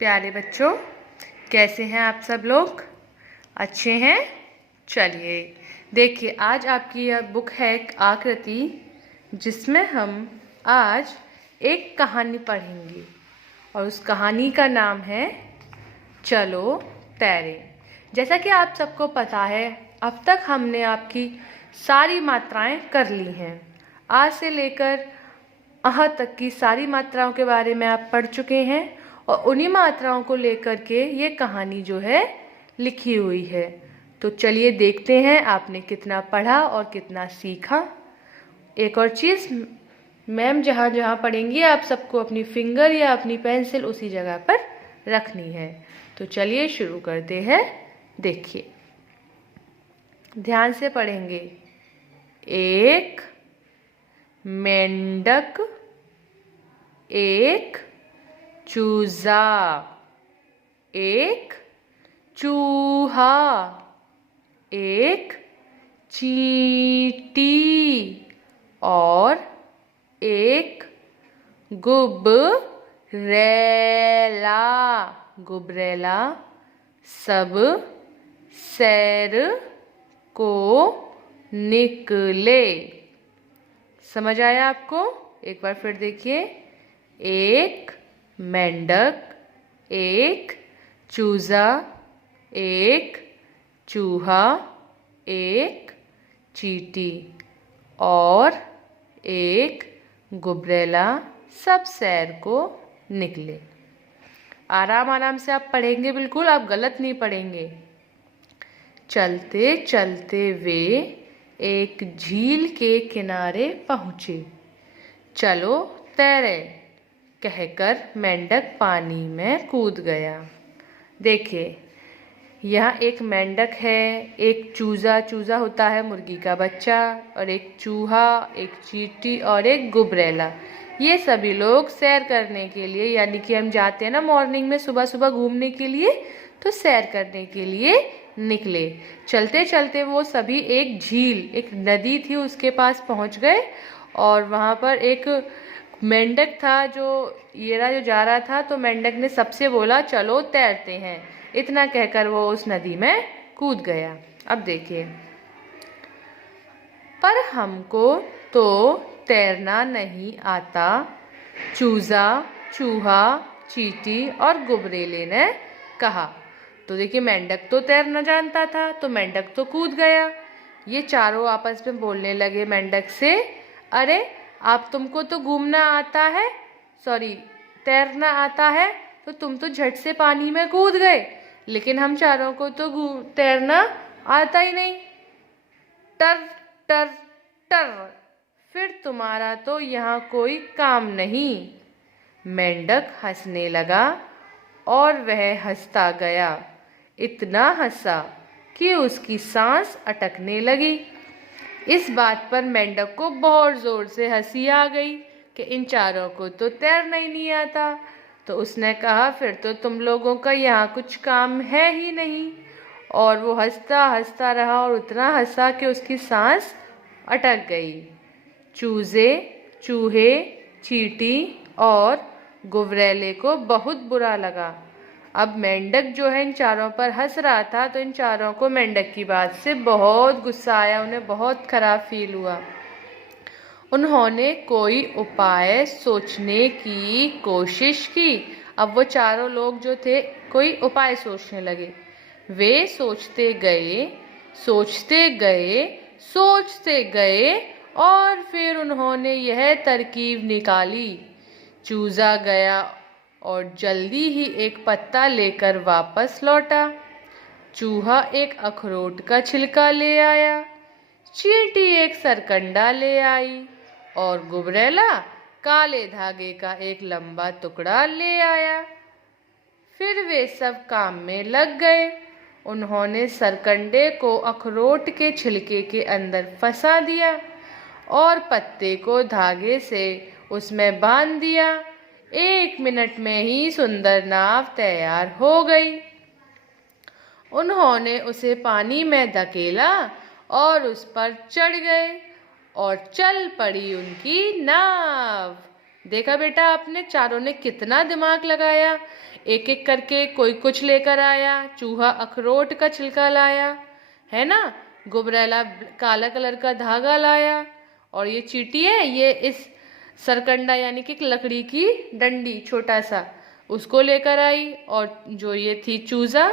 प्यारे बच्चों, कैसे हैं आप सब लोग? अच्छे हैं? चलिए देखिए, आज आपकी यह बुक है एक आकृति, जिसमें हम आज एक कहानी पढ़ेंगे और उस कहानी का नाम है चलो तैरे। जैसा कि आप सबको पता है, अब तक हमने आपकी सारी मात्राएं कर ली हैं। आ से लेकर अह तक की सारी मात्राओं के बारे में आप पढ़ चुके हैं और उन्हीं मात्राओं को लेकर के ये कहानी जो है लिखी हुई है। तो चलिए देखते हैं आपने कितना पढ़ा और कितना सीखा। एक और चीज़, मैम जहाँ जहाँ पढ़ेंगी आप सबको अपनी फिंगर या अपनी पेंसिल उसी जगह पर रखनी है। तो चलिए शुरू करते हैं। देखिए, ध्यान से पढ़ेंगे। एक मेंढक, एक चूजा, एक चूहा, एक चींटी और एक गुबरैला सब सैर को निकले। समझ आया आपको? एक बार फिर देखिए। एक मेंढक, एक चूजा, एक चूहा, एक चींटी और एक गुबरैला सब सैर को निकले। आराम आराम से आप पढ़ेंगे, बिल्कुल आप गलत नहीं पढ़ेंगे। चलते चलते वे एक झील के किनारे पहुँचे। चलो तैरे कहकर मेंढक पानी में कूद गया। देखिए, यहाँ एक मेंढक है, एक चूजा होता है मुर्गी का बच्चा, और एक चूहा, एक चींटी और एक गुबरैला। ये सभी लोग सैर करने के लिए, यानी कि हम जाते हैं ना मॉर्निंग में सुबह सुबह घूमने के लिए, तो सैर करने के लिए निकले। चलते चलते वो सभी एक झील, एक नदी थी, उसके पास पहुँच गए और वहाँ पर एक मेंढक था जो जा रहा था। तो मेंढक ने सबसे बोला चलो तैरते हैं। इतना कहकर वो उस नदी में कूद गया। अब देखिए, पर हमको तो तैरना नहीं आता, चूजा, चूहा, चींटी और गुबरैले ने कहा। तो देखिए, मेंढक तो तैरना जानता था, तो मेंढक तो कूद गया। ये चारों आपस में बोलने लगे मेंढक से, अरे आप तुमको तो घूमना आता है, तैरना आता है, तो तुम तो झट से पानी में कूद गए, लेकिन हम चारों को तो तैरना आता ही नहीं। टर टर टर, फिर तुम्हारा तो यहाँ कोई काम नहीं। मेंढक हंसने लगा और वह हंसता गया। इतना हंसा कि उसकी सांस अटकने लगी। इस बात पर मेंढक को बहुत जोर से हंसी आ गई कि इन चारों को तो तैरना ही नहीं आता। तो उसने कहा, फिर तो तुम लोगों का यहाँ कुछ काम है ही नहीं। और वो हंसता हंसता रहा और उतना हंसा कि उसकी सांस अटक गई। चूजे, चूहे, चींटी और गुबरैले को बहुत बुरा लगा। अब मेंढक जो है इन चारों पर हंस रहा था, तो इन चारों को मेंढक की बात से बहुत गुस्सा आया, उन्हें बहुत खराब फील हुआ। उन्होंने कोई उपाय सोचने की कोशिश की। अब वो चारों लोग जो थे कोई उपाय सोचने लगे। वे सोचते गए, सोचते गए, सोचते गए और फिर उन्होंने यह तरकीब निकाली। चूजा गया और जल्दी ही एक पत्ता लेकर वापस लौटा। चूहा एक अखरोट का छिलका ले आया, चींटी एक सरकंडा ले आई और गुबरैला काले धागे का एक लंबा टुकड़ा ले आया। फिर वे सब काम में लग गए। उन्होंने सरकंडे को अखरोट के छिलके के अंदर फंसा दिया और पत्ते को धागे से उसमें बांध दिया। 1 मिनट में ही सुंदर नाव तैयार हो गई। उन्होंने उसे पानी में धकेला और उस पर चढ़ गए और चल पड़ी उनकी नाव। देखा बेटा आपने, चारों ने कितना दिमाग लगाया। एक एक करके कोई कुछ लेकर आया। चूहा अखरोट का छिलका लाया, है ना। गुबरैला काला कलर का धागा लाया। और ये चींटी है, ये इस सरकंडा यानी कि लकड़ी की डंडी छोटा सा उसको लेकर आई। और जो ये थी चूजा,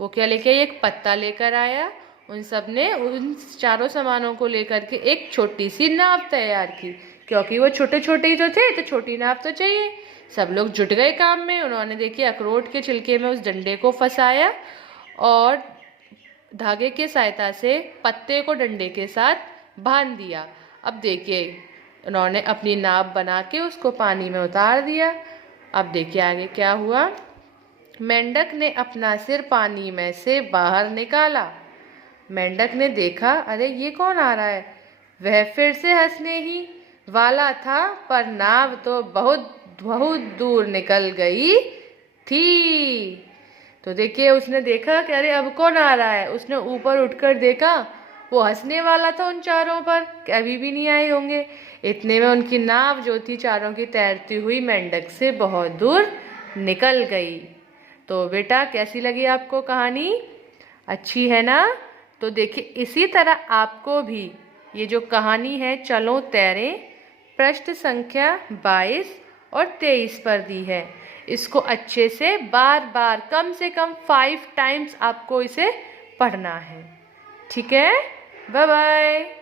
वो क्या लेके आई, एक पत्ता लेकर आया। उन सब ने उन चारों सामानों को लेकर के एक छोटी सी नाव तैयार की, क्योंकि वो छोटे छोटे ही तो थे, तो छोटी नाव तो चाहिए। सब लोग जुट गए काम में। उन्होंने देखिए अखरोट के छिलके में उस डंडे को फंसाया और धागे की सहायता से पत्ते को डंडे के साथ बांध दिया। अब देखिए उन्होंने अपनी नाव बना के उसको पानी में उतार दिया। अब देखिए आगे क्या हुआ। मेंढक ने अपना सिर पानी में से बाहर निकाला। मेंढक ने देखा, अरे ये कौन आ रहा है। वह फिर से हंसने ही वाला था, पर नाव तो बहुत बहुत दूर निकल गई थी। तो देखिए उसने देखा कि अरे अब कौन आ रहा है। उसने ऊपर उठकर देखा, वो हंसने वाला था उन चारों पर कि अभी भी नहीं आए होंगे। इतने में उनकी नाव जो थी चारों की तैरती हुई मेंढक से बहुत दूर निकल गई। तो बेटा कैसी लगी आपको कहानी, अच्छी है ना। तो देखिए इसी तरह आपको भी ये जो कहानी है चलो तैरें, पृष्ठ संख्या 22 और 23 पर दी है। इसको अच्छे से बार बार कम से कम 5 टाइम्स आपको इसे पढ़ना है। ठीक है, बाय बाय।